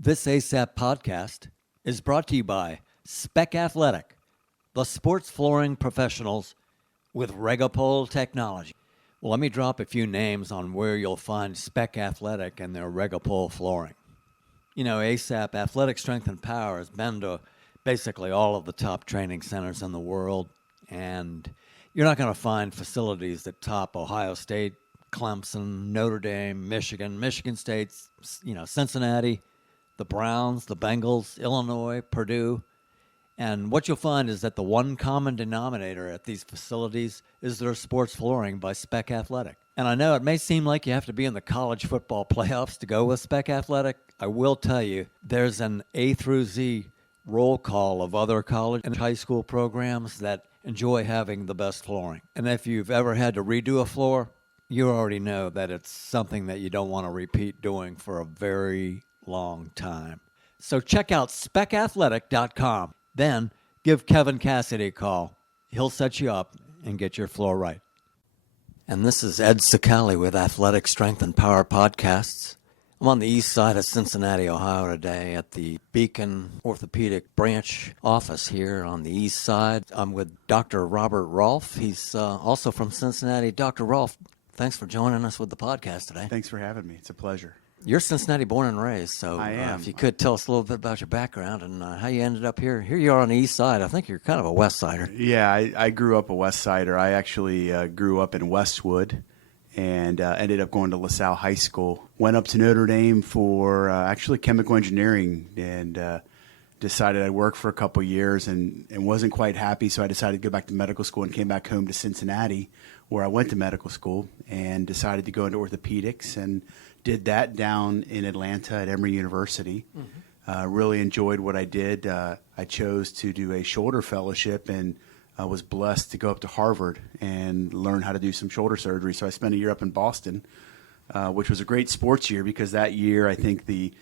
This ASAP podcast is brought to you by Spec Athletic, the sports flooring professionals with Regopole technology. Well, let me drop a few names on where you'll find Spec Athletic and their Regopole flooring. You know, ASAP, Athletic Strength and Power, has been to basically all of the top training centers in the world, and you're not going to find facilities that top Ohio State, Clemson, Notre Dame, Michigan State, Cincinnati, the Browns, the Bengals, Illinois, Purdue. And what you'll find is that the one common denominator at these facilities is their sports flooring by Spec Athletic. And I know it may seem like you have to be in the college football playoffs to go with Spec Athletic. I will tell you, there's an A through Z roll call of other college and high school programs that enjoy having the best flooring. And if you've ever had to redo a floor, you already know that it's something that you don't want to repeat doing for a very long time. So check out specathletic.com. Then give Kevin Cassidy a call. He'll set you up and get your floor right. And this is Ed Sicali with Athletic Strength and Power Podcasts. I'm on the east side of Cincinnati, Ohio today at the Beacon Orthopedic branch office here on the east side. I'm with Dr. Robert Rolf. He's also from Cincinnati. Dr. Rolf, thanks for joining us with the podcast today. Thanks for having me. It's a pleasure. You're Cincinnati born and raised, so I am. If you could tell us a little bit about your background and how you ended up here. Here you are on the east side. I think you're kind of a west sider. Yeah, I grew up a west sider. I actually grew up in Westwood and ended up going to LaSalle High School. Went up to Notre Dame for actually chemical engineering and decided I'd work for a couple years and wasn't quite happy, so I decided to go back to medical school and came back home to Cincinnati, where I went to medical school and decided to go into orthopedics and did that down in Atlanta at Emory University. Mm-hmm. Really enjoyed what I did. I chose to do a shoulder fellowship and was blessed to go up to Harvard and learn how to do some shoulder surgery. So I spent a year up in Boston, which was a great sports year because that year I think the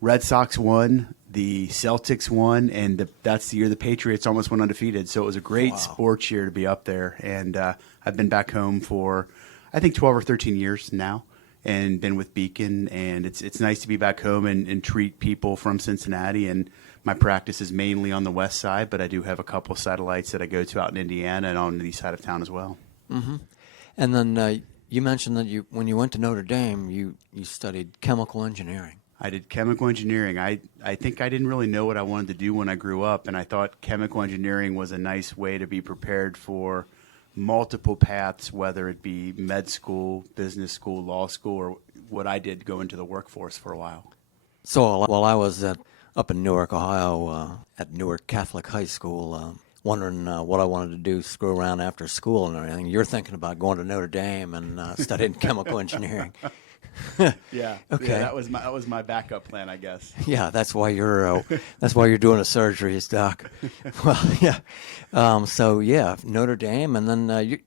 Red Sox won, the Celtics won, and that's the year the Patriots almost went undefeated. So it was a great sports year to be up there. And I've been back home for, I think, 12 or 13 years now and been with Beacon. And it's nice to be back home and treat people from Cincinnati. And my practice is mainly on the west side, but I do have a couple of satellites that I go to out in Indiana and on the east side of town as well. Mm-hmm. And then you mentioned that when you went to Notre Dame, you studied chemical engineering. I did chemical engineering. I think I didn't really know what I wanted to do when I grew up, and I thought chemical engineering was a nice way to be prepared for multiple paths, whether it be med school, business school, law school, or what I did, go into the workforce for a while. So while I was up in Newark, Ohio, at Newark Catholic High School, wondering what I wanted to do, screw around after school and everything, you're thinking about going to Notre Dame and studying chemical engineering. Yeah. Okay. Yeah, that was my backup plan, I guess. Yeah, that's why you're doing a surgery, doc. Well, yeah. So yeah, Notre Dame, and then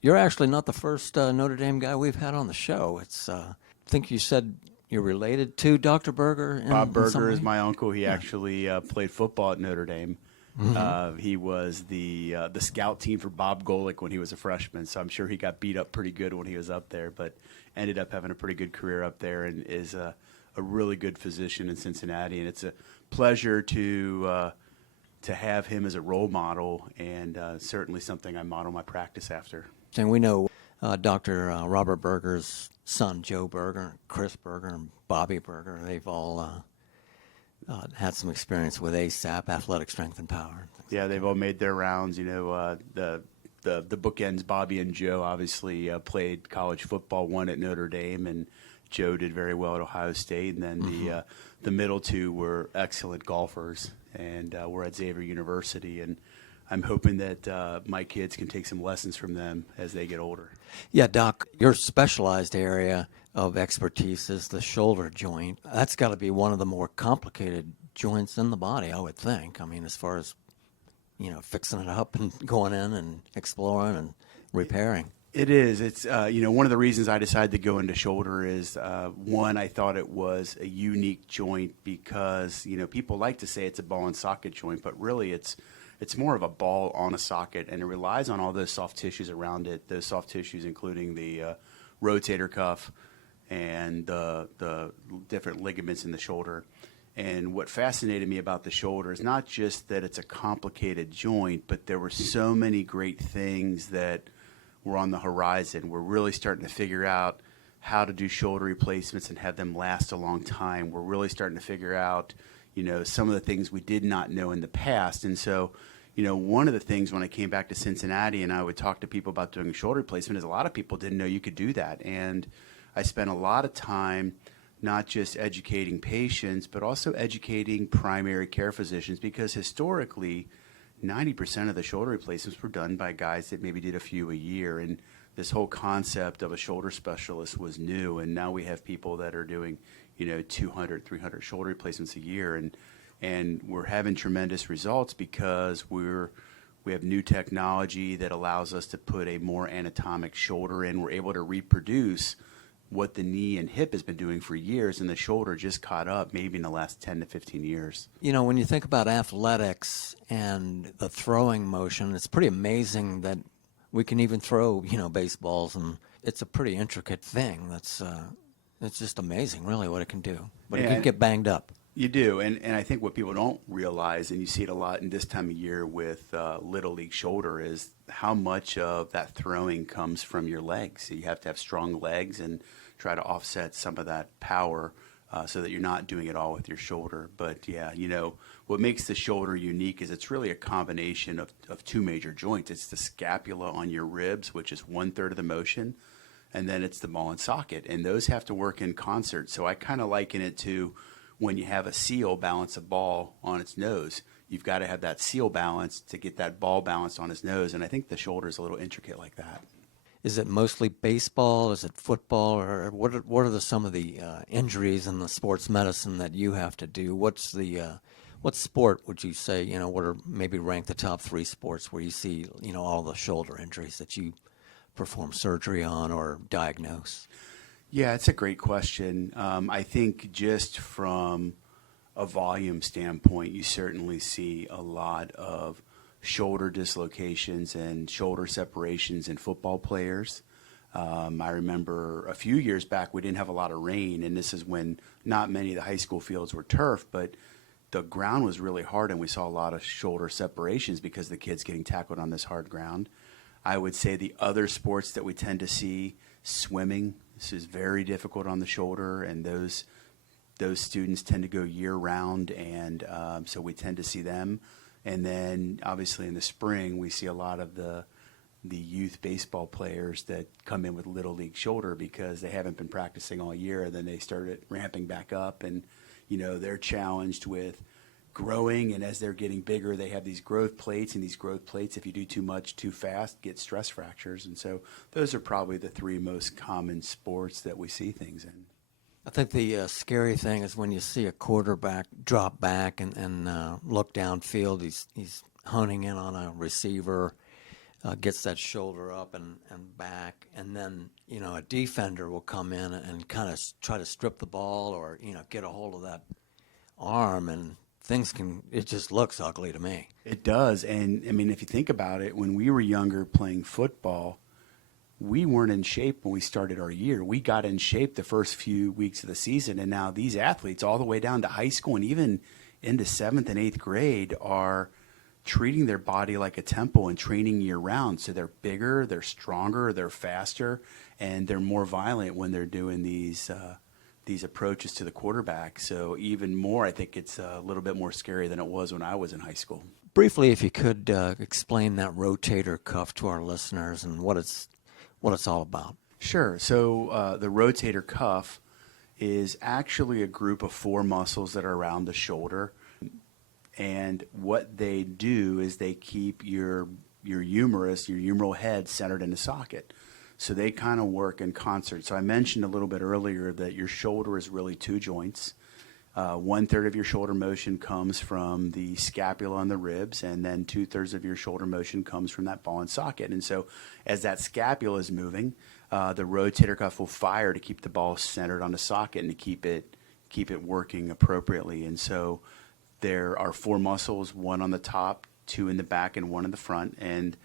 you're actually not the first Notre Dame guy we've had on the show. It's I think you said you're related to Dr. Berger. Bob Berger is my uncle. He actually played football at Notre Dame. Mm-hmm. He was the scout team for Bob Golick when he was a freshman, so I'm sure he got beat up pretty good when he was up there, but ended up having a pretty good career up there and is a really good physician in Cincinnati. And it's a pleasure to have him as a role model and certainly something I model my practice after. And we know Dr. Robert Berger's son, Joe Berger, Chris Berger, and Bobby Berger. They've all had some experience with ASAP, Athletic Strength and Power. Yeah, they've all made their rounds. You know, the bookends, Bobby and Joe, obviously played college football, one at Notre Dame, and Joe did very well at Ohio State. And then the middle two were excellent golfers, and we're at Xavier University. And I'm hoping that my kids can take some lessons from them as they get older. Yeah, Doc, your specialized area of expertise is the shoulder joint. That's got to be one of the more complicated joints in the body, I would think. I mean, as far as, fixing it up and going in and exploring and repairing. It is. It's, one of the reasons I decided to go into shoulder is, one, I thought it was a unique joint because, people like to say it's a ball and socket joint, but really it's more of a ball on a socket, and it relies on all those soft tissues around it, those soft tissues including the rotator cuff and the different ligaments in the shoulder. And what fascinated me about the shoulder is not just that it's a complicated joint, but there were so many great things that were on the horizon. We're really starting to figure out how to do shoulder replacements and have them last a long time. We're really starting to figure out, some of the things we did not know in the past. And so, one of the things when I came back to Cincinnati and I would talk to people about doing a shoulder replacement is a lot of people didn't know you could do that. And I spent a lot of time not just educating patients, but also educating primary care physicians, because historically, 90% of the shoulder replacements were done by guys that maybe did a few a year. And this whole concept of a shoulder specialist was new. And now we have people that are doing, 200, 300 shoulder replacements a year. And we're having tremendous results because we have new technology that allows us to put a more anatomic shoulder in. We're able to reproduce what the knee and hip has been doing for years, and the shoulder just caught up maybe in the last 10 to 15 years. When you think about athletics and the throwing motion, it's pretty amazing that we can even throw, baseballs, and it's a pretty intricate thing. It's just amazing, really, what it can do. But it can get banged up. You do, and I think what people don't realize, and you see it a lot in this time of year with Little League shoulder, is how much of that throwing comes from your legs. So you have to have strong legs and try to offset some of that power so that you're not doing it all with your shoulder. But yeah, what makes the shoulder unique is it's really a combination of two major joints. It's the scapula on your ribs, which is 1/3 of the motion, and then it's the ball and socket, and those have to work in concert. So I kind of liken it to when you have a seal balance a ball on its nose. You've got to have that seal balance to get that ball balanced on its nose, and I think the shoulder is a little intricate like that. Is it mostly baseball? Is it football? Or what are some of the injuries in the sports medicine that you have to do? What sport would you say, what are maybe rank the top 3 sports where you see, all the shoulder injuries that you perform surgery on or diagnose? Yeah, it's a great question. I think just from a volume standpoint, you certainly see a lot of shoulder dislocations and shoulder separations in football players. I remember a few years back we didn't have a lot of rain, and this is when not many of the high school fields were turf, but the ground was really hard, and we saw a lot of shoulder separations because the kids getting tackled on this hard ground. I would say the other sports that we tend to see, swimming, this is very difficult on the shoulder, and those students tend to go year-round, and so we tend to see them. And then, obviously, in the spring, we see a lot of the youth baseball players that come in with Little League shoulder because they haven't been practicing all year, and then they started ramping back up, and, they're challenged with growing, and as they're getting bigger, they have these growth plates, and these growth plates, if you do too much too fast, get stress fractures. And so those are probably the 3 most common sports that we see things in. I think the scary thing is when you see a quarterback drop back and look downfield, he's honing in on a receiver, gets that shoulder up and back, and then, a defender will come in and kind of try to strip the ball or, get a hold of that arm, and it just looks ugly to me. It does. And, if you think about it, when we were younger playing football, we weren't in shape when we started our year. We got in shape the first few weeks of the season, and now these athletes all the way down to high school and even into 7th and 8th grade are treating their body like a temple and training year-round. So they're bigger, they're stronger, they're faster, and they're more violent when they're doing these approaches to the quarterback. So even more, I think it's a little bit more scary than it was when I was in high school. Briefly, if you could explain that rotator cuff to our listeners and what it's all about. Sure. So the rotator cuff is actually a group of 4 muscles that are around the shoulder. And what they do is they keep your humerus, your humeral head centered in the socket. So they kind of work in concert. So I mentioned a little bit earlier that your shoulder is really 2 joints. 1/3 of your shoulder motion comes from the scapula and the ribs, and then 2/3 of your shoulder motion comes from that ball and socket. And so as that scapula is moving, the rotator cuff will fire to keep the ball centered on the socket and to keep it working appropriately. And so there are 4 muscles, 1 on the top, 2 in the back, and 1 in the front. And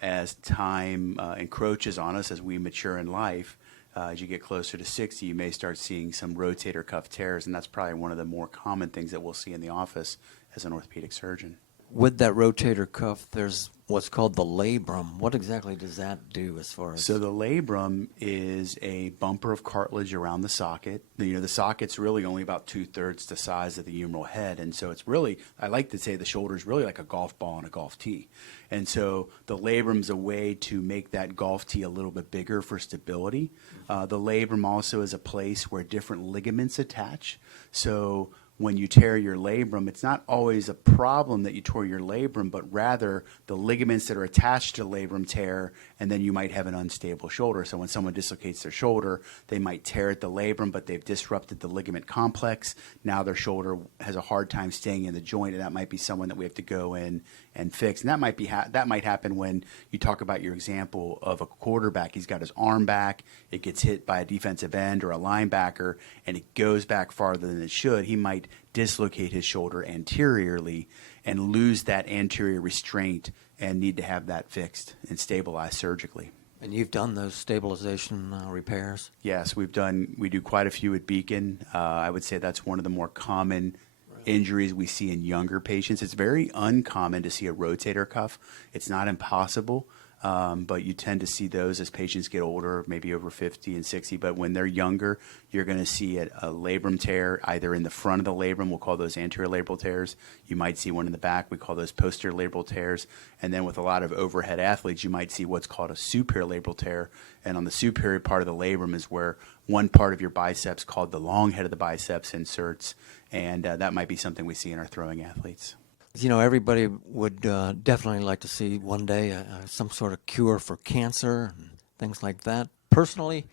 as time encroaches on us, as we mature in life, As you get closer to 60, you may start seeing some rotator cuff tears, and that's probably one of the more common things that we'll see in the office as an orthopedic surgeon. With that rotator cuff, there's what's called the labrum. What exactly does that do as far as? So the labrum is a bumper of cartilage around the socket. The socket's really only about 2/3 the size of the humeral head, and so it's really, I like to say the shoulder's really like a golf ball and a golf tee. And so the labrum's a way to make that golf tee a little bit bigger for stability. The labrum also is a place where different ligaments attach. So when you tear your labrum, it's not always a problem that you tore your labrum, but rather the ligaments that are attached to the labrum tear, and then you might have an unstable shoulder. So when someone dislocates their shoulder, they might tear at the labrum, but they've disrupted the ligament complex. Now their shoulder has a hard time staying in the joint, and that might be someone that we have to go in and fix. And that might happen when you talk about your example of a quarterback. He's got his arm back, it gets hit by a defensive end or a linebacker, and it goes back farther than it should. He might dislocate his shoulder anteriorly and lose that anterior restraint and need to have that fixed and stabilized surgically. And you've done those stabilization repairs? Yes, we do quite a few at Beacon. I would say that's one of the more common injuries we see in younger patients. It's very uncommon to see a rotator cuff. It's not impossible, but you tend to see those as patients get older, maybe over 50 and 60. But when they're younger, you're going to see a labrum tear either in the front of the labrum. We'll call those anterior labral tears. You might see one in the back. We call those posterior labral tears. And then with a lot of overhead athletes, you might see what's called a superior labral tear. And on the superior part of the labrum is where one part of your biceps, called the long head of the biceps, inserts. And that might be something we see in our throwing athletes. You know, everybody would definitely like to see one day some sort of cure for cancer and things like that. Personally,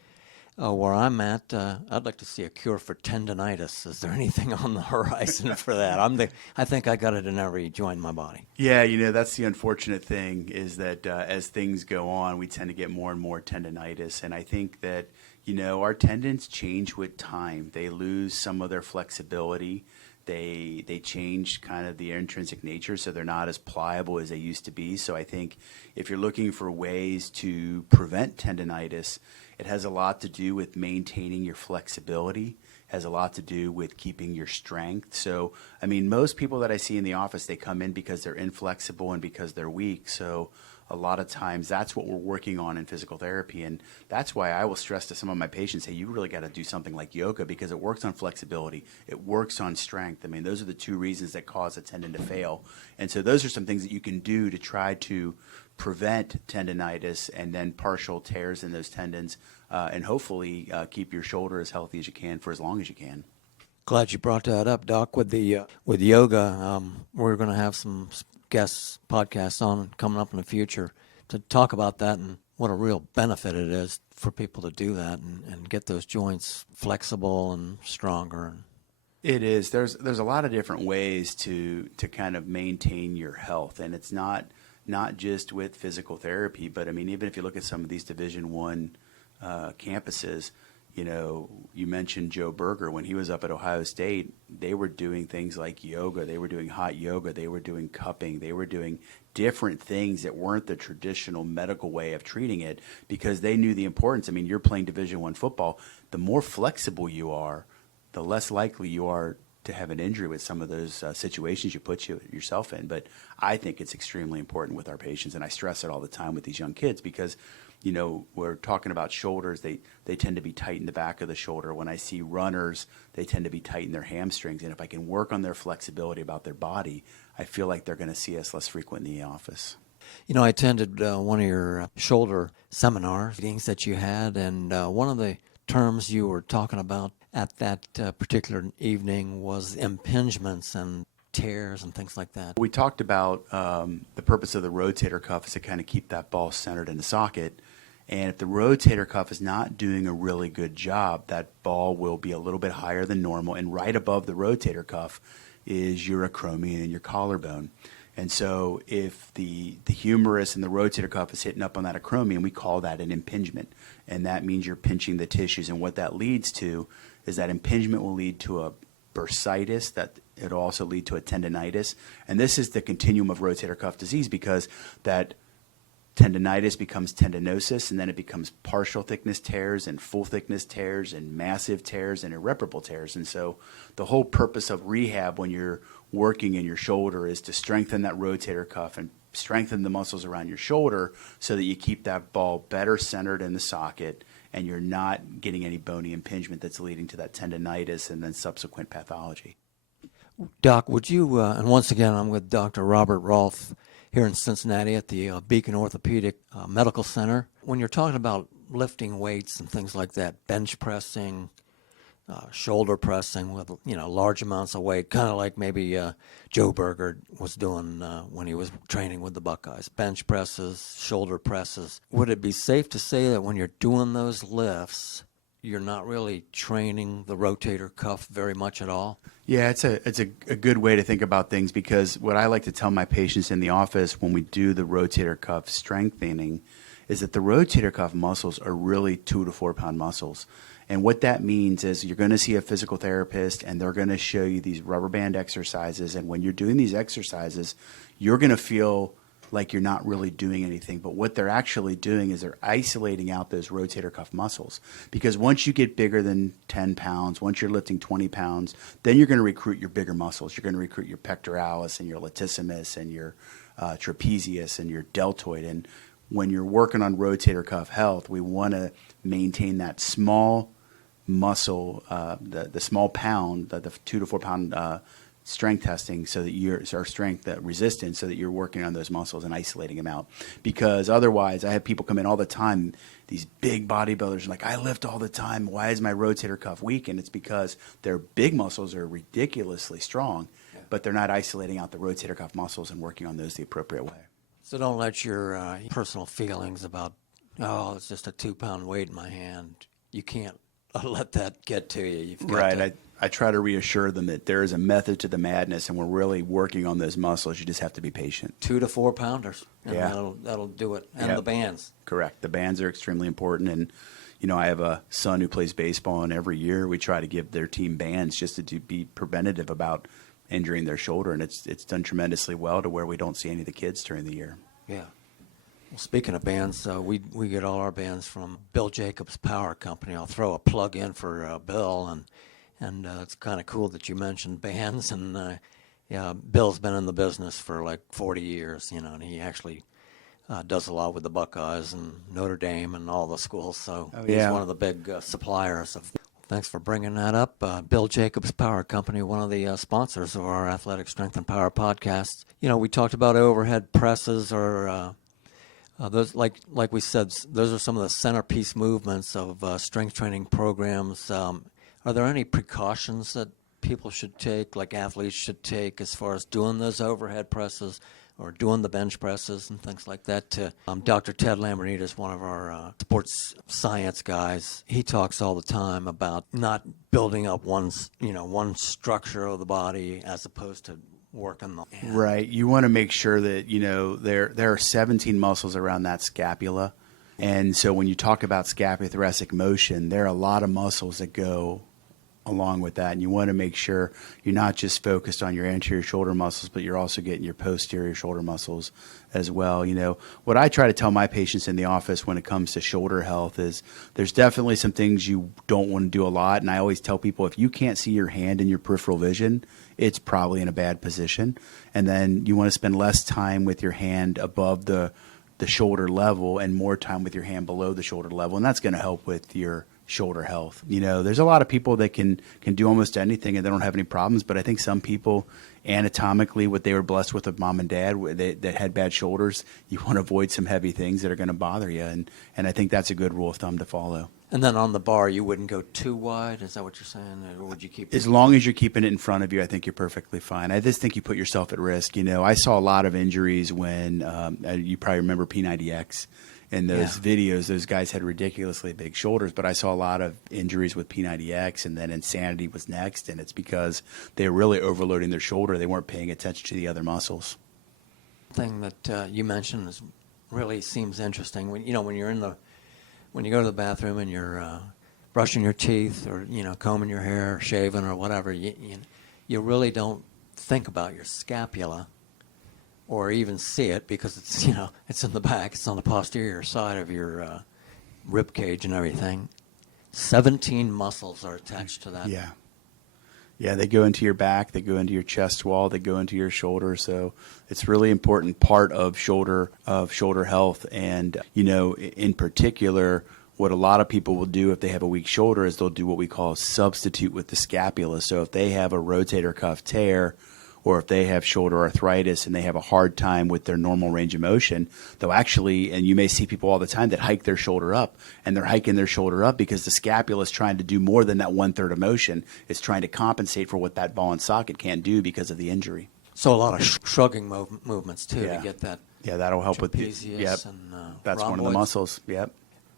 where I'm at, I'd like to see a cure for tendonitis. Is there anything on the horizon for that? I think I got it in every joint in my body. Yeah, that's the unfortunate thing is that as things go on, we tend to get more and more tendonitis. And I think that, our tendons change with time. They lose some of their flexibility. They change kind of the intrinsic nature, so they're not as pliable as they used to be. So I think if you're looking for ways to prevent tendonitis, it has a lot to do with maintaining your flexibility, has a lot to do with keeping your strength. So, most people that I see in the office, they come in because they're inflexible and because they're weak. So a lot of times that's what we're working on in physical therapy. And that's why I will stress to some of my patients, hey, you really got to do something like yoga because it works on flexibility. It works on strength. Those are the two reasons that cause a tendon to fail. And so those are some things that you can do to try to prevent tendonitis and then partial tears in those tendons and hopefully keep your shoulder as healthy as you can for as long as you can. Glad you brought that up, Doc. With yoga, we're going to have some guest podcasts on coming up in the future to talk about that and what a real benefit it is for people to do that and get those joints flexible and stronger. It is. There's a lot of different ways to kind of maintain your health, and it's not just with physical therapy, but even if you look at some of these Division I campuses, you mentioned Joe Berger. When he was up at Ohio State, they were doing things like yoga. They were doing hot yoga. They were doing cupping. They were doing different things that weren't the traditional medical way of treating it because they knew the importance. You're playing Division I football. The more flexible you are, the less likely you are to have an injury with some of those situations you put yourself in. But I think it's extremely important with our patients, and I stress it all the time with these young kids because we're talking about shoulders. They tend to be tight in the back of the shoulder. When I see runners, they tend to be tight in their hamstrings. And if I can work on their flexibility about their body, I feel like they're going to see us less frequent in the office. I attended one of your shoulder seminars, meetings that you had, and one of the terms you were talking about at that particular evening was impingements and tears and things like that. We talked about the purpose of the rotator cuff is to kind of keep that ball centered in the socket. And if the rotator cuff is not doing a really good job, that ball will be a little bit higher than normal. And right above the rotator cuff is your acromion and your collarbone. And so if the humerus and the rotator cuff is hitting up on that acromion, we call that an impingement. And that means you're pinching the tissues. And what that leads to is that impingement will lead to a bursitis, that it'll also lead to a tendonitis. And this is the continuum of rotator cuff disease because that tendonitis becomes tendinosis, and then it becomes partial thickness tears and full thickness tears and massive tears and irreparable tears. And so the whole purpose of rehab when you're working in your shoulder is to strengthen that rotator cuff and strengthen the muscles around your shoulder so that you keep that ball better centered in the socket and you're not getting any bony impingement that's leading to that tendonitis and then subsequent pathology. Doc, would you, and once again, I'm with Dr. Robert Rolf here in Cincinnati at the Beacon Orthopedic Medical Center. When you're talking about lifting weights and things like that, bench pressing, shoulder pressing with, large amounts of weight, kind of like maybe Joe Berger was doing when he was training with the Buckeyes, bench presses, shoulder presses. Would it be safe to say that when you're doing those lifts, you're not really training the rotator cuff very much at all? Yeah, it's a good way to think about things, because what I like to tell my patients in the office when we do the rotator cuff strengthening is that the rotator cuff muscles are really 2 to 4 pound muscles. And what that means is you're going to see a physical therapist and they're going to show you these rubber band exercises. And when you're doing these exercises, you're going to feel like you're not really doing anything. But what they're actually doing is they're isolating out those rotator cuff muscles. Because once you get bigger than 10 pounds, once you're lifting 20 pounds, then you're going to recruit your bigger muscles. You're going to recruit your pectoralis and your latissimus and your trapezius and your deltoid. And when you're working on rotator cuff health, we want to maintain that small muscle, the small pound, the 2 to 4 pound strength testing, so that our strength resistance, so that you're working on those muscles and isolating them out. Because otherwise, I have people come in all the time, these big bodybuilders, like, I lift all the time, why is my rotator cuff weak? And it's because their big muscles are ridiculously strong, but they're not isolating out the rotator cuff muscles and working on those the appropriate way. So don't let your personal feelings about, it's just a 2 pound weight in my hand, you can't let that get to you. You've got Right. I try to reassure them that there is a method to the madness, and we're really working on those muscles. You just have to be patient. 2 to 4 pounders, and Yeah. that'll do it. And Yep. the bands. Correct. The bands are extremely important. And, I have a son who plays baseball, and every year we try to give their team bands just to be preventative about injuring their shoulder. And it's done tremendously well to where we don't see any of the kids during the year. Yeah. Well, speaking of bands, we get all our bands from Bill Jacobs' Power Company. I'll throw a plug in for Bill, and it's kind of cool that you mentioned bands. And Bill's been in the business for like 40 years, and he actually does a lot with the Buckeyes and Notre Dame and all the schools. So he's one of the big suppliers of. Thanks for bringing that up. Bill Jacobs' Power Company, one of the sponsors of our Athletic Strength and Power podcast. We talked about overhead presses, or those, like we said, those are some of the centerpiece movements of strength training programs. Are there any precautions that people should take, like athletes should take, as far as doing those overhead presses or doing the bench presses and things like that? Dr. Ted Lamborghini is one of our sports science guys. He talks all the time about not building up one structure of the body as opposed to working the hand. Right. You want to make sure that, there are 17 muscles around that scapula. And so when you talk about scapulothoracic motion, there are a lot of muscles that go along with that. And you want to make sure you're not just focused on your anterior shoulder muscles, but you're also getting your posterior shoulder muscles as well. What I try to tell my patients in the office when it comes to shoulder health is there's definitely some things you don't want to do a lot. And I always tell people, if you can't see your hand in your peripheral vision, it's probably in a bad position. And then you want to spend less time with your hand above the shoulder level and more time with your hand below the shoulder level. And that's going to help with your shoulder health. There's a lot of people that can do almost anything and they don't have any problems, but I think some people anatomically, what they were blessed with mom and dad, that had bad shoulders, you want to avoid some heavy things that are going to bother you. And I think that's a good rule of thumb to follow. And then on the bar, you wouldn't go too wide? Is that what you're saying? Or would you keep it? As long as you're keeping it in front of you, I think you're perfectly fine. I just think you put yourself at risk. I saw a lot of injuries when, you probably remember P90X. In those videos, those guys had ridiculously big shoulders, but I saw a lot of injuries with P90X, and then Insanity was next, and it's because they were really overloading their shoulder. They weren't paying attention to the other muscles. Thing that you mentioned really seems interesting. When you go to the bathroom and you're brushing your teeth or combing your hair, or shaving or whatever, you really don't think about your scapula or even see it because it's, it's in the back. It's on the posterior side of your rib cage and everything. 17 muscles are attached to that. Yeah. Yeah, they go into your back, they go into your chest wall, they go into your shoulder. So it's really important part of shoulder health. And, in particular, what a lot of people will do if they have a weak shoulder is they'll do what we call a substitute with the scapula. So if they have a rotator cuff tear, or if they have shoulder arthritis and they have a hard time with their normal range of motion, they'll actually, and you may see people all the time that hike their shoulder up, and they're hiking their shoulder up because the scapula is trying to do more than that 1/3 of motion. It's trying to compensate for what that ball and socket can't do because of the injury. So a lot of shrugging movements, too, Yeah. to get that. Yeah, that'll help with trapezius Yep. and That's one of the rhomboids. muscles. Yep.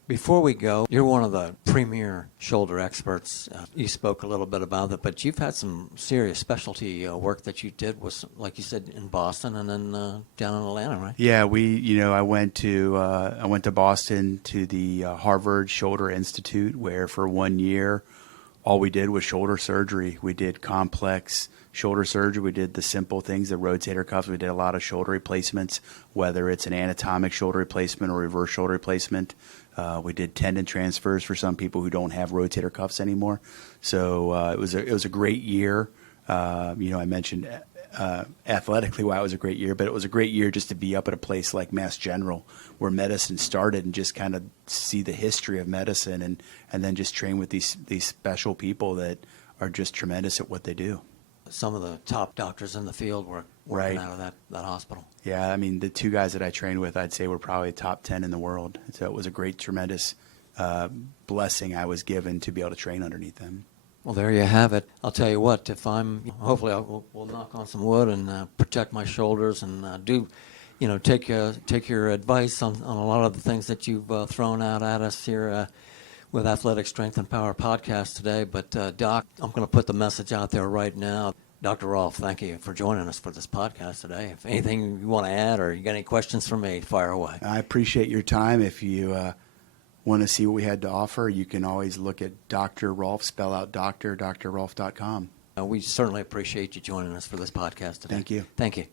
Before we go, you're one of the premier shoulder experts. You spoke a little bit about it, but you've had some serious specialty work that you did was, like you said, in Boston and then down in Atlanta, right? Yeah, I went to Boston to the Harvard Shoulder Institute, where for 1 year, all we did was shoulder surgery. We did complex shoulder surgery. We did the simple things, the rotator cuffs. We did a lot of shoulder replacements, whether it's an anatomic shoulder replacement or reverse shoulder replacement. We did tendon transfers for some people who don't have rotator cuffs anymore. So it was a great year. I mentioned athletically why it was a great year, but it was a great year just to be up at a place like Mass General, where medicine started, and just kind of see the history of medicine, and then just train with these special people that are just tremendous at what they do. Some of the top doctors in the field were working out of that hospital. Yeah, I mean, the two guys that I trained with, I'd say were probably top 10 in the world. So it was a great, tremendous blessing I was given to be able to train underneath them. Well, there you have it. I'll tell you what, hopefully we'll knock on some wood and protect my shoulders and take your advice on a lot of the things that you've thrown out at us here with Athletic Strength and Power podcast today. But Doc, I'm going to put the message out there right now. Dr. Rolf, thank you for joining us for this podcast today. If anything you want to add or you got any questions for me, fire away. I appreciate your time. If you want to see what we had to offer, you can always look at Dr. Rolf, spell out drrolf.com. We certainly appreciate you joining us for this podcast today. Thank you. Thank you.